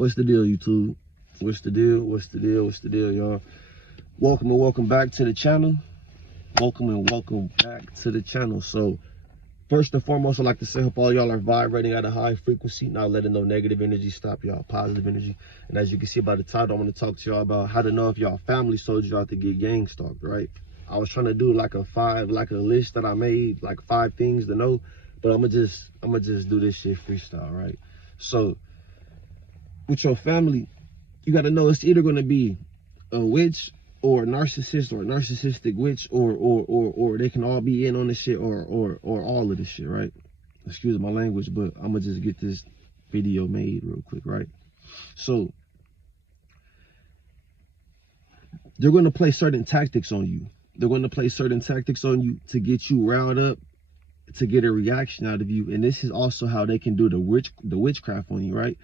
What's the deal, YouTube? What's the deal? What's the deal? What's the deal, y'all? Welcome and welcome back to the channel. Welcome and welcome back to the channel. So, first and foremost, I'd like to say, hope all y'all are vibrating at a high frequency, not letting no negative energy stop y'all, positive energy. And as you can see by the title, I want to talk to y'all about how to know if y'all family told you out to get gang stalked, right? I was trying to do like a list that I made, like 5 things to know, but I'm gonna just do this shit freestyle, right? So, with your family, you got to know it's either going to be a witch or a narcissist or a narcissistic witch, or they can all be in on this shit, or all of this shit, right? Excuse my language, but I'm gonna just get this video made real quick, right? So they're going to play certain tactics on you. They're going to play certain tactics on you to get you riled up, to get a reaction out of you. And this is also how they can do the witchcraft on you, right?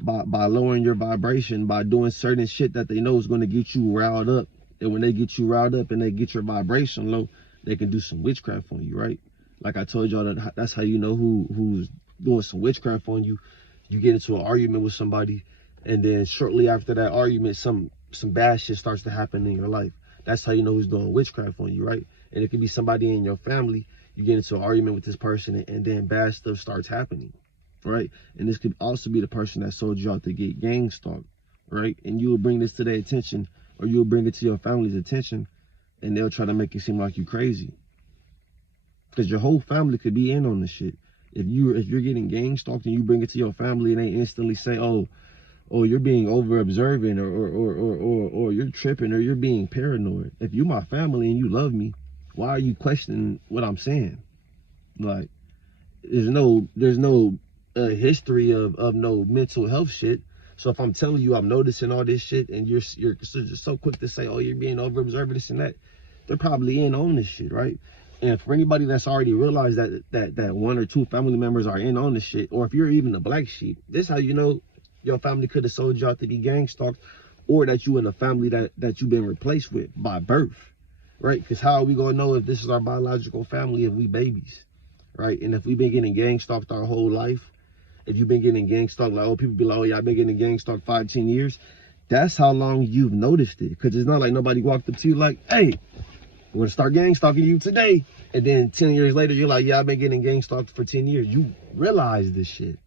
By lowering your vibration, by doing certain shit that they know is going to get you riled up. And when they get you riled up and they get your vibration low, they can do some witchcraft on you, right? Like I told y'all, that's how you know who's doing some witchcraft on you. You get into an argument with somebody, and then shortly after that argument, some bad shit starts to happen in your life. That's how you know who's doing witchcraft on you, right? And it could be somebody in your family. You get into an argument with this person, and then bad stuff starts happening, right? And this could also be the person that sold you out to get gang stalked, right? And you will bring this to their attention, or you'll bring it to your family's attention, and they'll try to make it seem like you crazy. Because your whole family could be in on this shit. If you're getting gang stalked and you bring it to your family and they instantly say, oh, you're being over observant, or you're tripping, or you're being paranoid. If you're my family and you love me, why are you questioning what I'm saying? Like, there's no history of no mental health shit. So if I'm telling you I'm noticing all this shit, and you're just so quick to say, oh, you're being over observant, this and that, they're probably in on this shit, right? And for anybody that's already realized that 1 or 2 family members are in on this shit, or if you're even a black sheep, this is how you know your family could have sold you out to be gang stalked, or that you in a family that you've been replaced with by birth, right? Because how are we gonna know if this is our biological family if we babies, right? And if we've been getting gang stalked our whole life, if you've been getting gang stalked, like, oh, people be like, oh, yeah, I've been getting gang stalked 5, 10 years. That's how long you've noticed it. Because it's not like nobody walked up to you like, hey, we're going to start gang stalking you today. And then 10 years later, you're like, yeah, I've been getting gang stalked for 10 years. You realize this shit,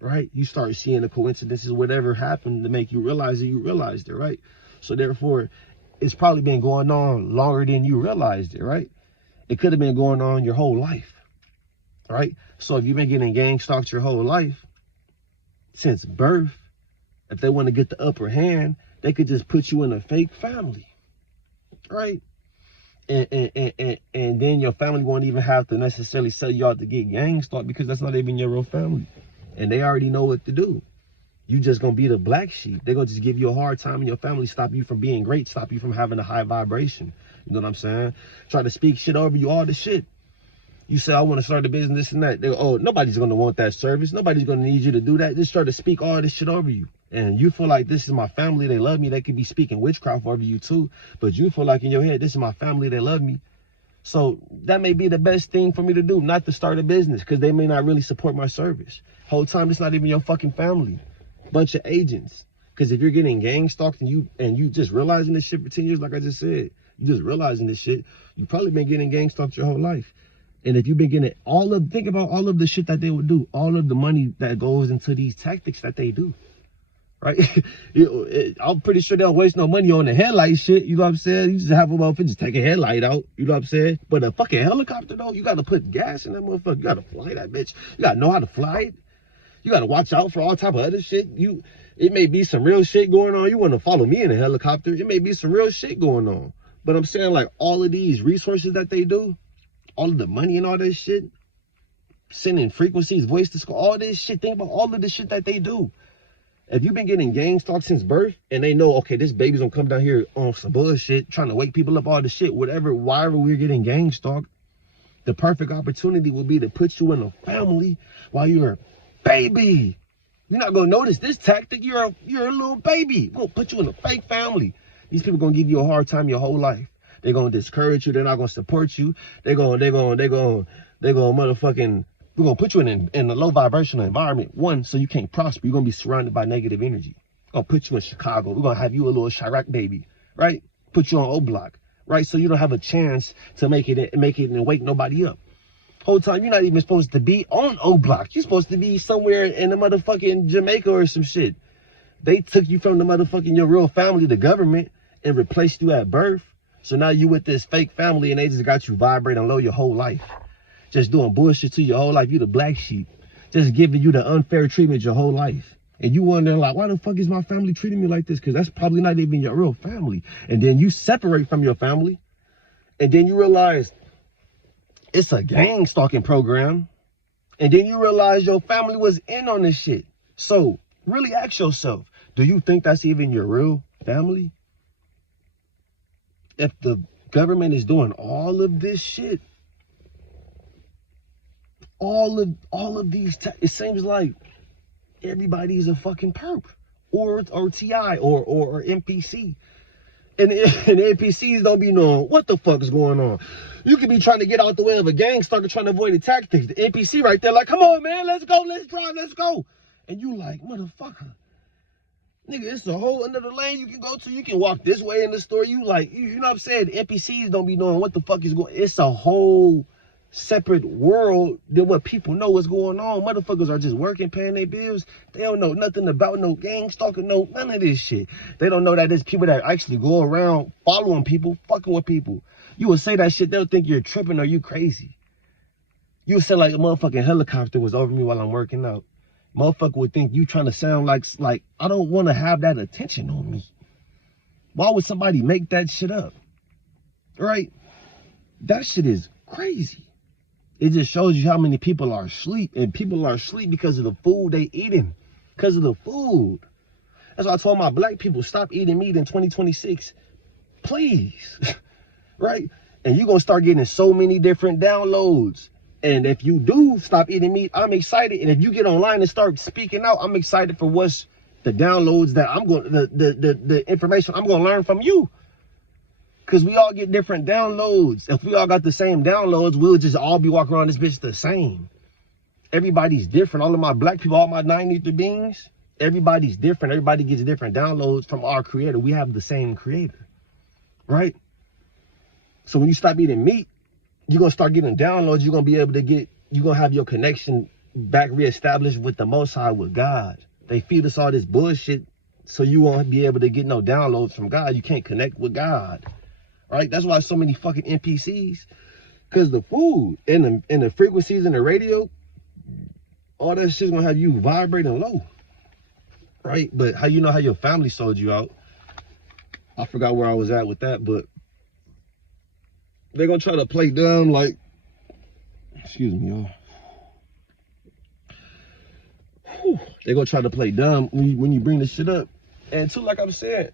right? You start seeing the coincidences, whatever happened to make you realize it, you realized it, right? So therefore, it's probably been going on longer than you realized it, right? It could have been going on your whole life, right? So if you've been getting gang stalked your whole life, since birth, if they want to get the upper hand, they could just put you in a fake family, right? And then your family won't even have to necessarily sell you out to get gang stalked, because that's not even your real family. And they already know what to do. You just gonna be the black sheep. They're gonna just give you a hard time in your family, stop you from being great, stop you from having a high vibration. You know what I'm saying? Try to speak shit over you, all the shit. You say, I want to start a business, this and that. They go, oh, nobody's going to want that service. Nobody's going to need you to do that. Just start to speak all this shit over you. And you feel like this is my family, they love me. They could be speaking witchcraft over you too. But you feel like in your head, this is my family, they love me. So that may be the best thing for me to do, not to start a business, because they may not really support my service. Whole time, it's not even your fucking family. Bunch of agents. Because if you're getting gang stalked and you just realizing this shit for 10 years, like I just said, you just realizing this shit, you probably been getting gang stalked your whole life. And if you've been getting think about all of the shit that they would do, all of the money that goes into these tactics that they do, right? I'm pretty sure they'll waste no money on the headlight shit, you know what I'm saying? You just have a motherfucker just take a headlight out, you know what I'm saying? But a fucking helicopter though, you gotta put gas in that motherfucker, you gotta fly that bitch, you gotta know how to fly it, you gotta watch out for all type of other shit. It may be some real shit going on, you wanna follow me in a helicopter, it may be some real shit going on. But I'm saying, like, all of these resources that they do, all of the money and all this shit, sending frequencies, voice to school, all this shit. Think about all of the shit that they do. If you've been getting gang stalked since birth, and they know, okay, this baby's gonna come down here on some bullshit, trying to wake people up, all the shit, whatever, wherever we're getting gang stalked, the perfect opportunity will be to put you in a family while you're a baby. You're not gonna notice this tactic. You're a little baby. We're gonna put you in a fake family. These people gonna give you a hard time your whole life. They're gonna discourage you. They're not gonna support you. They're gonna motherfucking We're going to put you in a low vibrational environment. One, so you can't prosper. You're going to be surrounded by negative energy. We're going to put you in Chicago. We're going to have you a little Chirac baby, right? Put you on O Block, right? So you don't have a chance to make it and wake nobody up. Whole time, you're not even supposed to be on O Block. You're supposed to be somewhere in the motherfucking Jamaica or some shit. They took you from the motherfucking your real family, the government, and replaced you at birth. So now you with this fake family and they just got you vibrating low your whole life. Just doing bullshit to your whole life. You the black sheep. Just giving you the unfair treatment your whole life. And you wondering like, why the fuck is my family treating me like this? Because that's probably not even your real family. And then you separate from your family. And then you realize it's a gang stalking program. And then you realize your family was in on this shit. So really ask yourself, do you think that's even your real family? If the government is doing all of this shit, all of these, it seems like everybody's a fucking perp or TI or NPC. And NPCs don't be knowing what the fuck is going on. You could be trying to get out the way of a gangstalker trying to avoid the tactics. The NPC right there like, come on, man, let's go, let's drive, let's go. And you like, motherfucker. Nigga, it's a whole another lane you can go to. You can walk this way in the store. You like, you know what I'm saying? NPCs don't be knowing what the fuck is going on. It's a whole separate world than what people know what's going on. Motherfuckers are just working, paying their bills. They don't know nothing about no gang stalking, no none of this shit. They don't know that there's people that actually go around following people, fucking with people. You would say that shit, they'll think you're tripping or you crazy. You would say like a motherfucking helicopter was over me while I'm working out. Motherfucker would think you trying to sound like I don't want to have that attention on me. Why would somebody make that shit up? Right? That shit is crazy. It just shows you how many people are asleep. And people are asleep because of the food they eating. Because of the food. That's why I told my black people, stop eating meat in 2026. Please. Right? And you're going to start getting so many different downloads. And if you do stop eating meat, I'm excited. And if you get online and start speaking out, I'm excited for what's the downloads that I'm going, the information I'm going to learn from you. Because we all get different downloads. If we all got the same downloads, we'll just all be walking around this bitch the same. Everybody's different. All of my black people, all my 9 ether beings, everybody's different. Everybody gets different downloads from our creator. We have the same creator. Right? So when you stop eating meat, you're going to start getting downloads. You're going to be able to you're going to have your connection back reestablished with the Most High, with God. They feed us all this bullshit so you won't be able to get no downloads from God. You can't connect with God. Right? That's why so many fucking NPCs. Because the food and the frequencies in the radio, all that shit's going to have you vibrating low. Right? But how you know how your family sold you out? I forgot where I was at with that, but they're going to try to play dumb like, excuse me, y'all. They're going to try to play dumb when you bring this shit up. And two, like I'm saying,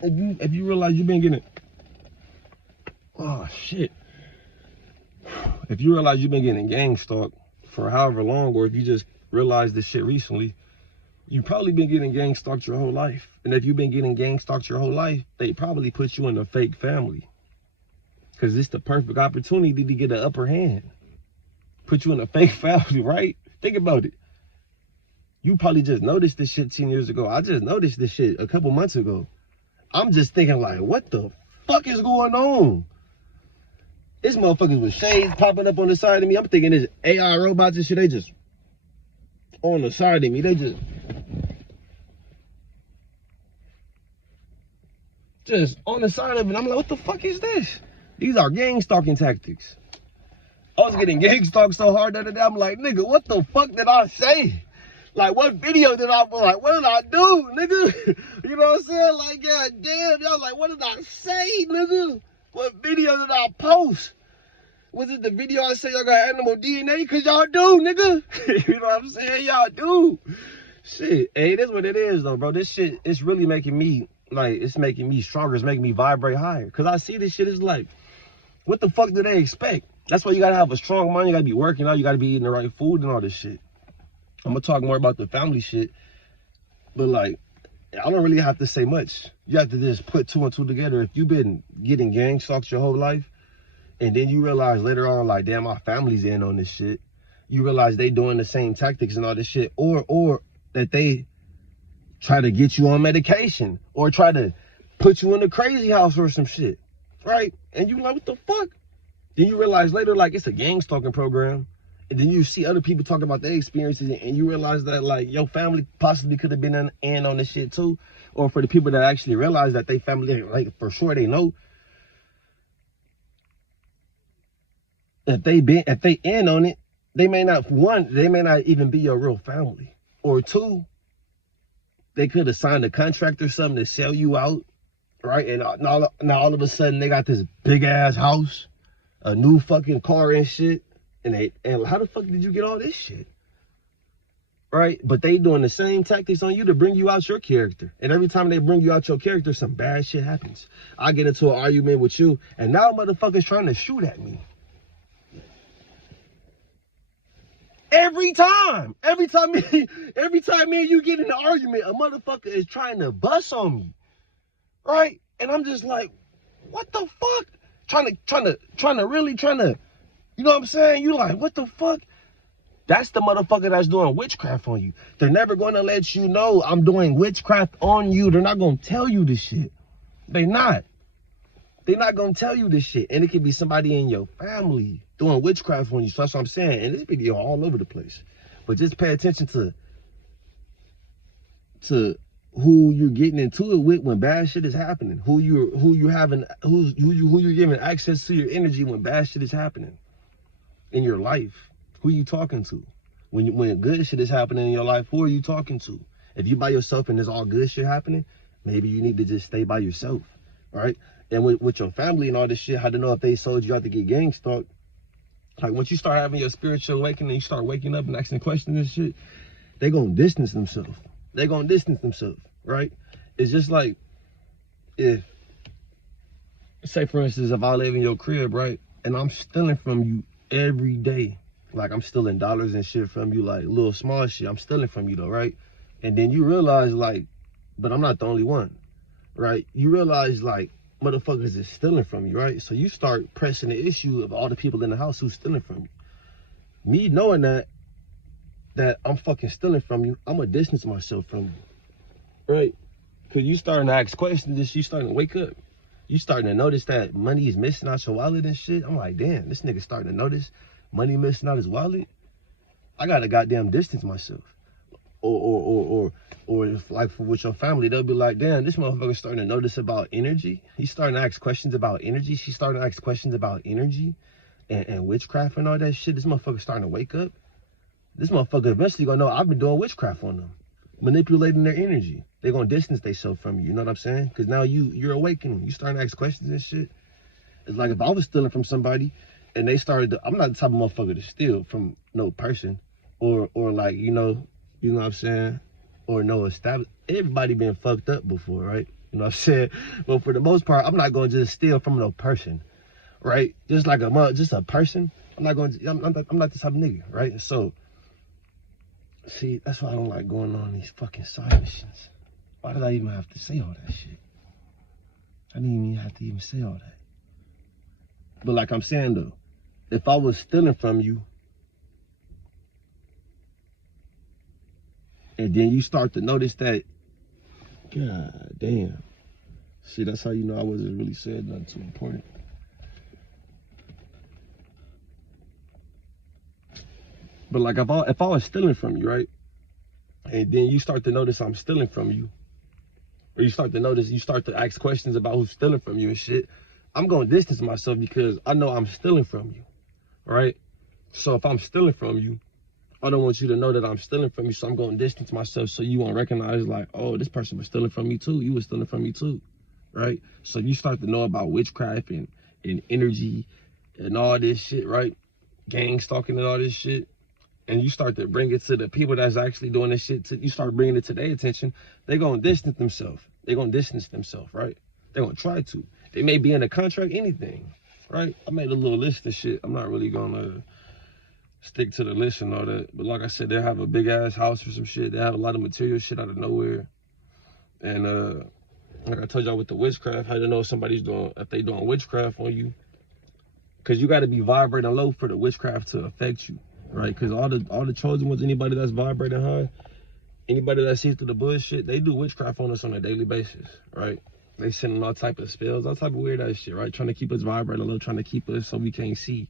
if you realize you've been getting, oh shit. If you realize you've been getting gang stalked for however long, or if you just realized this shit recently, you've probably been getting gang stalked your whole life. And if you've been getting gang stalked your whole life, they probably put you in a fake family. Because it's the perfect opportunity to get an upper hand. Put you in a fake family, right? Think about it. You probably just noticed this shit 10 years ago. I just noticed this shit a couple months ago. I'm just thinking like, what the fuck is going on? This motherfuckers with shades popping up on the side of me. I'm thinking this AI robots and shit, they just on the side of me. They just on the side of it. I'm like, what the fuck is this? These are gang stalking tactics. I was getting gang stalked so hard the other day. I'm like, nigga, what the fuck did I say? Like, what video did I, like, what did I do, nigga? You know what I'm saying? Like, god damn, y'all like, what did I say, nigga? What video did I post? Was it the video I said y'all got animal DNA? Cause y'all do, nigga. You know what I'm saying? Y'all do. Shit, hey, that's what it is though, bro. This shit, it's really making me, like, it's making me stronger. It's making me vibrate higher. Cause I see this shit, it's like, what the fuck do they expect? That's why you gotta have a strong mind. You gotta be working out. You gotta be eating the right food and all this shit. I'm gonna talk more about the family shit. But like, I don't really have to say much. You have to just put 2 and 2 together. If you've been getting gang stalked your whole life, and then you realize later on, like, damn, my family's in on this shit, you realize they doing the same tactics and all this shit, or that they try to get you on medication or try to put you in the crazy house or some shit, right? And you like, what the fuck? Then you realize later, like, it's a gang stalking program. And then you see other people talking about their experiences, and you realize that, like, your family possibly could have been in on this shit too. Or for the people that actually realize that they family, like, for sure they know, if they in on it, they may not even be your real family. Or two, they could have signed a contract or something to sell you out, right? And now all of a sudden they got this big ass house, a new fucking car and shit. And how the fuck did you get all this shit? Right? But they doing the same tactics on you to bring you out your character. And every time they bring you out your character, some bad shit happens. I get into an argument with you, and now motherfuckers trying to shoot at me. Every time me and you get in an argument, a motherfucker is trying to bust on me. Right? And I'm just like, what the fuck? Trying to, you know what I'm saying? You like, what the fuck? That's the motherfucker that's doing witchcraft on you. They're never going to let you know I'm doing witchcraft on you. They're not going to tell you this shit. They're not going to tell you this shit. And it could be somebody in your family doing witchcraft on you. So that's what I'm saying. And this video all over the place. But just pay attention to who you're getting into it with when bad shit is happening. Who you're giving access to your energy when bad shit is happening in your life. Who you talking to? When good shit is happening in your life, who are you talking to? If you by yourself and there's all good shit happening, maybe you need to just stay by yourself, right? And with your family and all this shit, how to know if they sold you out to get gang stalked. Like, once you start having your spiritual awakening, you start waking up and asking questions and shit, they gonna distance themselves. Right? It's just like, if, say for instance, if I live in your crib, right, and I'm stealing from you every day, like I'm stealing dollars and shit from you, like little small shit, I'm stealing from you though, right? And then you realize, like, but I'm not the only one, right? You realize, like, motherfuckers is stealing from you, right? So you start pressing the issue of all the people in the house who's stealing from you. Me knowing that I'm fucking stealing from you, I'm gonna distance myself from you, right? Cause you starting to ask questions and you starting to wake up. You starting to notice that money is missing out your wallet and shit. I'm like, damn, this nigga starting to notice money missing out his wallet. I gotta goddamn distance myself. Or if, like, with your family, they'll be like, damn, this motherfucker's starting to notice about energy. He's starting to ask questions about energy. She's starting to ask questions about energy and witchcraft and all that shit. This motherfucker's starting to wake up. This motherfucker eventually gonna know I've been doing witchcraft on them, manipulating their energy. They're gonna distance themselves from you, you know what I'm saying? Because now you're awakening. You starting to ask questions and shit. It's like if I was stealing from somebody and they started to, I'm not the type of motherfucker to steal from no person or like, you know what I'm saying? Or no established. Everybody been fucked up before, right? You know what I'm saying? But for the most part, I'm not gonna just steal from no person, right? Just like just a person. I'm not the type of nigga, right? So, see, that's why I don't like going on these fucking side missions. Why did I even have to say all that shit? I didn't even have to even say all that. But like I'm saying though, if I was stealing from you, and then you start to notice that, god damn. See, that's how you know I wasn't really saying nothing too important. But like if I was stealing from you, right? And then you start to notice I'm stealing from you, or you start to ask questions about who's stealing from you and shit, I'm gonna distance myself because I know I'm stealing from you, right? So if I'm stealing from you, I don't want you to know that I'm stealing from you, so I'm going to distance myself so you won't recognize, like, oh, this person was stealing from me too. You was stealing from me too, right? So you start to know about witchcraft and energy and all this shit, right? Gang stalking and all this shit. And you start to bring it to the people that's actually doing this shit. You start bringing it to their attention. They're going to distance themselves. They're going to distance themselves, right? They're going to try to. They may be in a contract, anything, right? I made a little list of shit. I'm not really going to stick to the list and all that. But like I said, they have a big ass house or some shit. They have a lot of material shit out of nowhere. And like I told y'all with the witchcraft, how to know if they doing witchcraft on you. Cause you gotta be vibrating low for the witchcraft to affect you. right? Because all the chosen ones, anybody that's vibrating high, anybody that sees through the bullshit, they do witchcraft on us on a daily basis, right? They sending all type of spells, all type of weird ass shit, right? Trying to keep us vibrating low, trying to keep us so we can't see,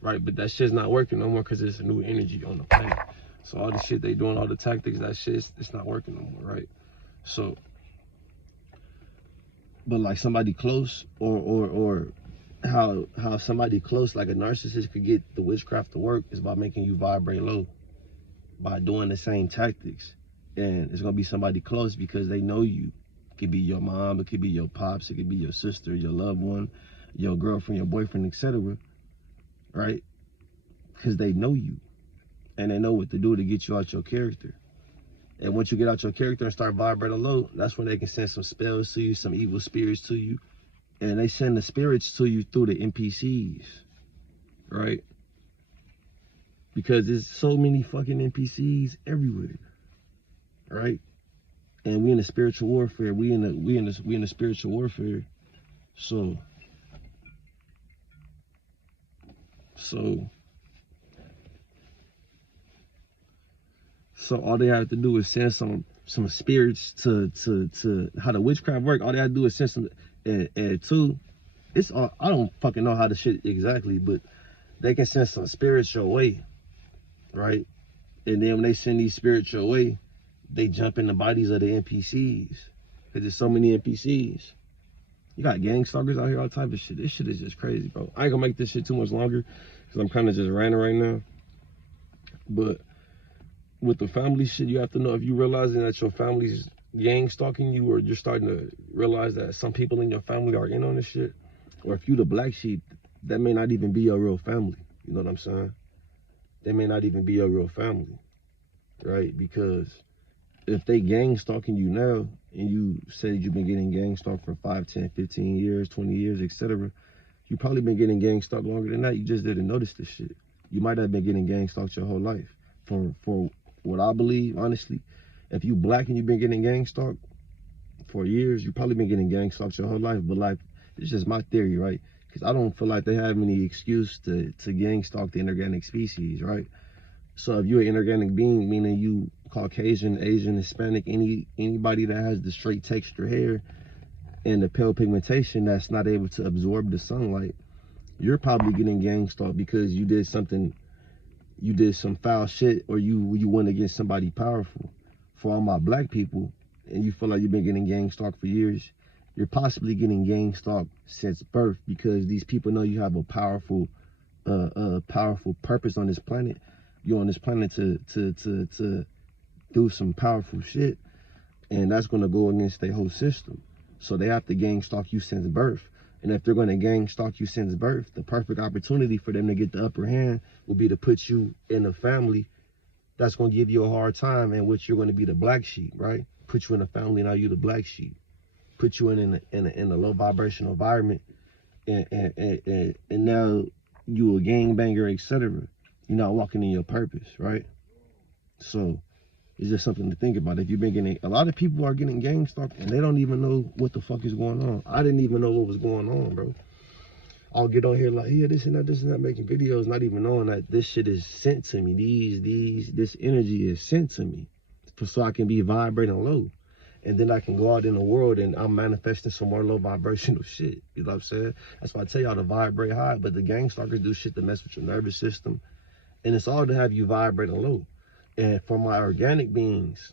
right? But that shit's not working no more because it's a new energy on the planet. So all the shit they doing, all the tactics, that shit, it's not working no more, right? So, but like somebody close, or how somebody close, like a narcissist, could get the witchcraft to work is by making you vibrate low, by doing the same tactics. And it's gonna be somebody close because they know you. It could be your mom, it could be your pops, it could be your sister, your loved one, your girlfriend, your boyfriend, etc. Right? Because they know you and they know what to do to get you out your character. And once you get out your character and start vibrating low, that's when they can send some spells to you, some evil spirits to you. And they send the spirits to you through the NPCs, right? Because there's so many fucking NPCs everywhere, right? And we in the spiritual warfare. We in the spiritual warfare. So all they have to do is send some spirits to how the witchcraft work. All they have to do is send some and two. It's all, I don't fucking know how the shit exactly, but they can send some spirits your way, right? And then when they send these spirits your way, they jump in the bodies of the NPCs. Cause there's so many NPCs. You got gangstalkers out here, all type of shit. This shit is just crazy, bro. I ain't gonna make this shit too much longer because I'm kind of just ranting right now. But with the family shit, you have to know, if you realizing that your family's gang stalking you, or you're starting to realize that some people in your family are in on this shit, or if you the black sheep, that may not even be your real family. You know what I'm saying? They may not even be your real family, right? Because if they gang stalking you now, and you said you've been getting gang stalked for 5, 10, 15 years, 20 years, etc., you probably been getting gang stalked longer than that. You just didn't notice this shit. You might have been getting gang stalked your whole life. For what I believe, honestly, if you black and you've been getting gang stalked for years, you probably been getting gang stalked your whole life. But like, it's just my theory, right? Because I don't feel like they have any excuse to gang stalk the inorganic species, right? So if you're an inorganic being, meaning you Caucasian, Asian, Hispanic, anybody that has the straight texture hair and the pale pigmentation that's not able to absorb the sunlight, you're probably getting gang stalked because you did something, you did some foul shit, or you went against somebody powerful. For all my black people, and you feel like you've been getting gang stalked for years, you're possibly getting gang stalked since birth, because these people know you have a powerful purpose on this planet. You're on this planet to do some powerful shit, and that's going to go against their whole system. So they have to gang stalk you since birth. And if they're going to gang stalk you since birth, the perfect opportunity for them to get the upper hand will be to put you in a family that's going to give you a hard time, in which you're going to be the black sheep, right? Put you in a family, now you're the black sheep. Put you in a low vibrational environment, and now you a gangbanger, etc. You're not walking in your purpose, right? So it's just something to think about. If you've been getting, a lot of people are getting gang stalked and they don't even know what the fuck is going on. I didn't even know what was going on, bro. I'll get on here like, yeah, this and that, making videos, not even knowing that this shit is sent to me. This energy is sent to me so I can be vibrating low. And then I can go out in the world and I'm manifesting some more low vibrational shit. You know what I'm saying? That's why I tell y'all to vibrate high, but the gang stalkers do shit to mess with your nervous system. And it's all to have you vibrating low. And for my organic beings,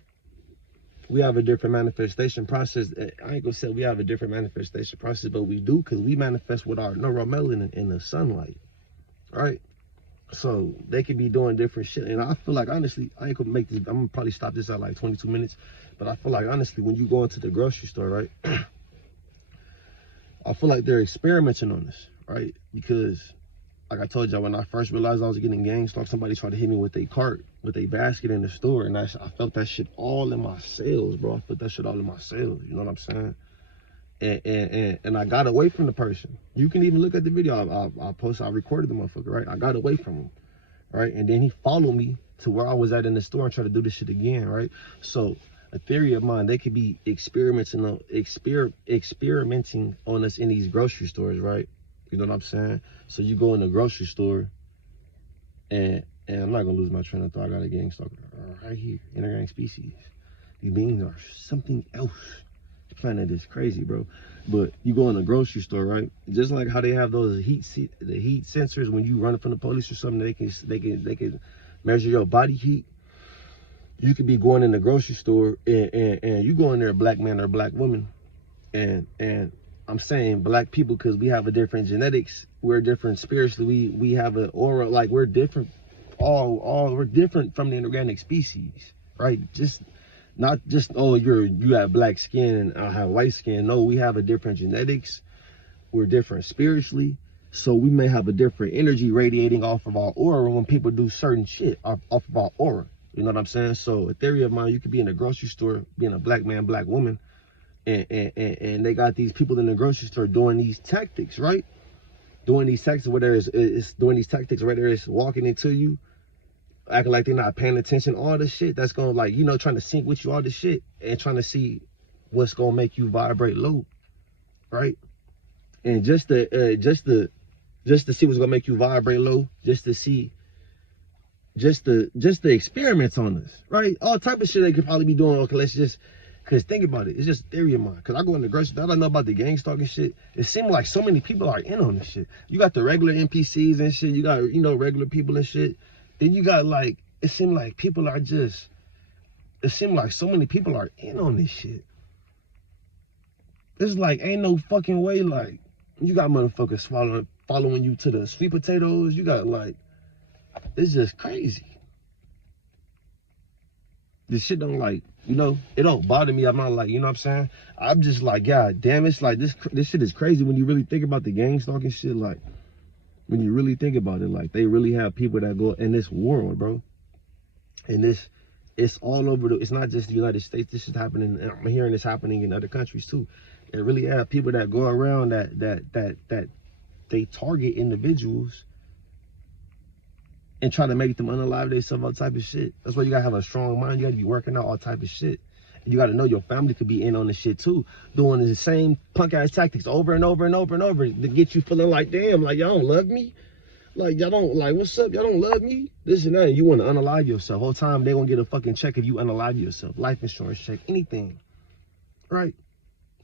we have a different manifestation process. I ain't gonna say we have a different manifestation process, but we do, because we manifest with our neuromelanin in the sunlight, right? So they could be doing different shit. And I feel like, honestly, I ain't gonna make this, I'm gonna probably stop this at like 22 minutes, but I feel like, honestly, when you go into the grocery store, right, I feel like they're experimenting on this, right? Because like I told y'all, when I first realized I was getting gang stalked, somebody tried to hit me with a cart, with a basket in the store, and I felt that shit all in my cells, bro. I felt that shit all in my cells, you know what I'm saying? And I got away from the person. You can even look at the video. I recorded the motherfucker, right? I got away from him, right? And then he followed me to where I was at in the store and tried to do this shit again, right? So a theory of mine, they could be experimenting on us in these grocery stores, right? You know what I'm saying? So you go in the grocery store and And I'm not gonna lose my train of thought. I got a Gangstalked right here, intergang species. These beings are something else. The planet is crazy, bro. But you go in a grocery store, right? Just like how they have those the heat sensors when you run from the police or something, they can measure your body heat. You could be going in the grocery store and you go in there, a black man or a black woman, and I'm saying black people because we have a different genetics, we're different spiritually, we have an aura, like we're different, we're different from the inorganic species, right? Just not just, oh, you have black skin and I have white skin. No, we have a different genetics, we're different spiritually, so we may have a different energy radiating off of our aura when people do certain shit off of our aura. You know what I'm saying? So a theory of mine, you could be in a grocery store, being a black man, black woman, and they got these people in the grocery store doing these tactics, right? Doing these tactics, whether it's doing these tactics, whether it's walking into you, acting like they're not paying attention, all this shit that's gonna, like, you know, trying to sync with you, all this shit, and trying to see what's gonna make you vibrate low, right? And just to see what's gonna make you vibrate low, just the experiments on us, right? All type of shit they could probably be doing. Okay, let's just, because think about it, it's just a theory of mine. Because I go in the grocery store, I don't know about the Gangstalked shit. It seems like so many people are in on this shit. You got the regular NPCs and shit. You got, you know, regular people and shit. Then you got, like, it seems like people are just, it seems like so many people are in on this shit. It's like, ain't no fucking way, like, you got motherfuckers following you to the sweet potatoes. You got, like, it's just crazy. This shit don't, like, you know, it don't bother me. I'm not like, you know what I'm saying? I'm just like, God damn, it's like this shit is crazy when you really think about the Gangstalked shit. Like, when you really think about it, like, they really have people that go in this world, bro. And it's all over it's not just the United States. This is happening. I'm hearing this happening in other countries too. They really have people that go around that they target individuals and try to make them unalive themselves, all type of shit. That's why you gotta have a strong mind. You gotta be working out all type of shit. And you gotta know your family could be in on the shit too, doing the same punk ass tactics over and over and over and over to get you feeling like, damn, like, y'all don't love me. Like, y'all don't, like, what's up? Y'all don't love me? This and that. And you want to unalive yourself. Whole time they gonna get a fucking check if you unalive yourself. Life insurance check, anything. Right?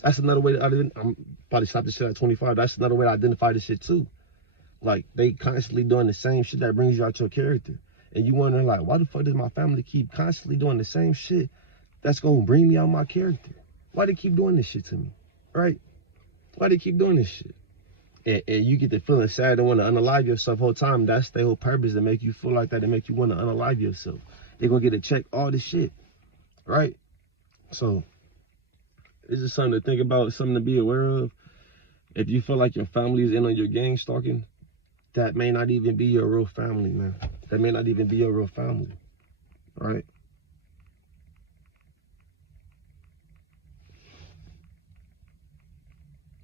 That's another way to, I'm probably stop this shit at 25. That's another way to identify this shit too. Like, they constantly doing the same shit that brings you out your character. And you wonder, like, why the fuck does my family keep constantly doing the same shit that's gonna bring me out my character? Why they keep doing this shit to me? Right? Why they keep doing this shit? And you get the feeling sad and want to unalive yourself whole time. That's their whole purpose, to make you feel like that, to make you want to unalive yourself. They're gonna get a check, all this shit. Right? So it's just something to think about, something to be aware of. If you feel like your family is in on your Gangstalked, that may not even be your real family, man. That may not even be your real family, right?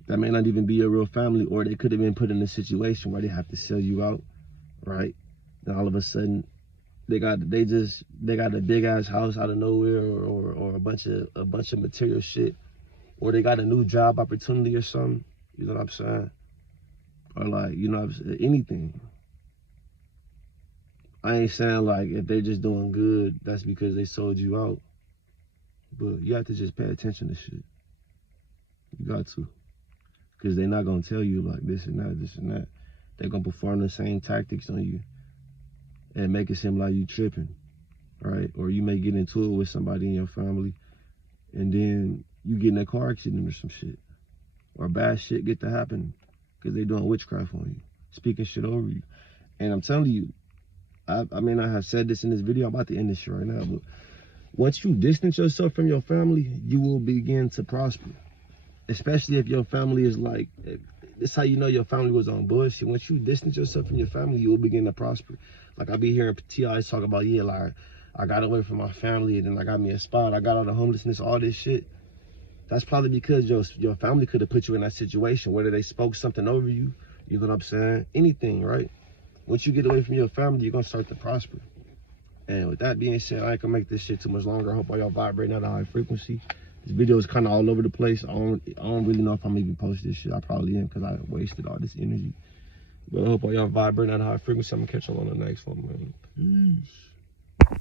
That may not even be your real family, or they could have been put in a situation where they have to sell you out, right? And all of a sudden, they got a big ass house out of nowhere, or a bunch of material shit, or they got a new job opportunity or something. You know what I'm saying? Or, like, you know, anything. I ain't saying, like, if they just doing good, that's because they sold you out. But you have to just pay attention to shit. You got to. Because they're not going to tell you, like, this and that, this and that. They're going to perform the same tactics on you and make it seem like you tripping, right? Or you may get into it with somebody in your family, and then you get in a car accident or some shit. Or bad shit get to happen. Because they're doing witchcraft on you, speaking shit over you. And I'm telling you, I may not have said this in this video. I'm about to end this shit right now, but once you distance yourself from your family, you will begin to prosper. Especially if your family is like, this is how you know your family was on bullshit. Once you distance yourself from your family, you will begin to prosper. Like, I be hearing T.I. talk about, yeah, like, I got away from my family, and then I got me a spot. I got all the homelessness, all this shit. That's probably because your family could have put you in that situation, whether they spoke something over you, you know what I'm saying? Anything, right? Once you get away from your family, you're going to start to prosper. And with that being said, I ain't going to make this shit too much longer. I hope all y'all vibrating at a high frequency. This video is kind of all over the place. I don't really know if I'm even posting this shit. I probably am, because I wasted all this energy. But I hope all y'all vibrating at a high frequency. I'm gonna catch y'all on the next one, man. Peace.